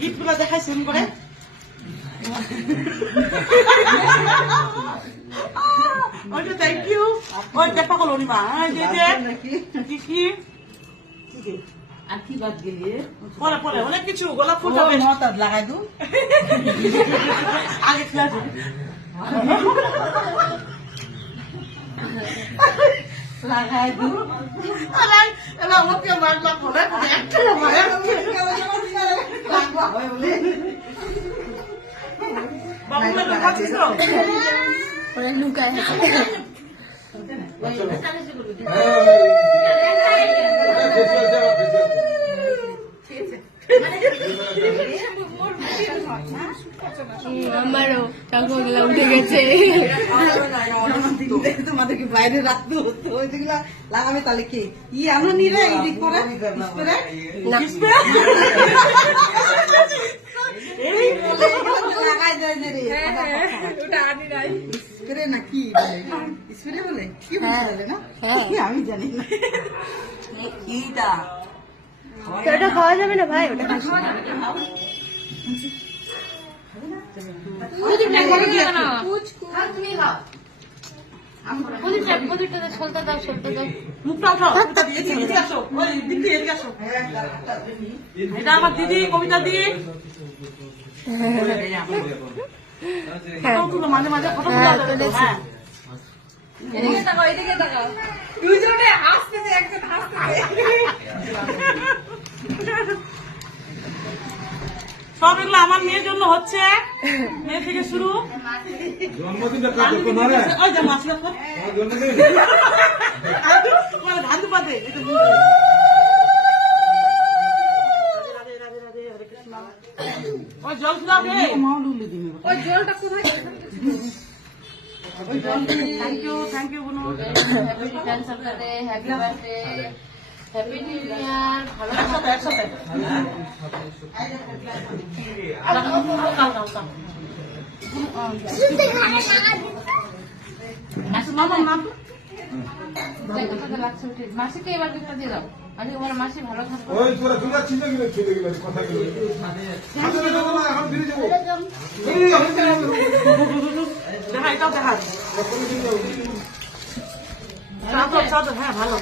gift গুলো দেখাই শুরু করে থ্যাংক ইউ ওই দেখা করলো মা কি আর কি বাদ গেলি পরে পরে অনেক কিছু গোলাপ ফুল লাগাই দু আগে লাগাই দু আমাকে মারলা পরে একটা ওরা লুকায় আমারও টাকাগুলো উঠে গেছে তোমাদেরকে বাইরে রাখতে হতো ওই যেগুলা লাগাবে তাহলে কি আমরা নিলে এদিক করে লাগাই দেয় রে ওটা আনি নাই স্প্রে না কি বলে স্প্রে বলে কি বলে না আমি জানি না কিটা ওটা খাওয়া যাবে না ভাই ওটা সলতে দাও মুখটা উঠাও এটা আমার দিদি কবিতা দিয়ে মাঝে মাঝে ফটো সব এগুলো আমার মেয়ের জন্য হচ্ছে মেয়ে থেকে শুরু ধান পাতে জল জলটা কোথায় থ্যাংক ইউ বোনো happy birthday happy new year ভালো একসাথে মাসিকে এবার গিফট দিয়ে দাও আজকে তোমার মাসি ভালো থাকবে দেখা এটাও দেখা হ্যাঁ ভালো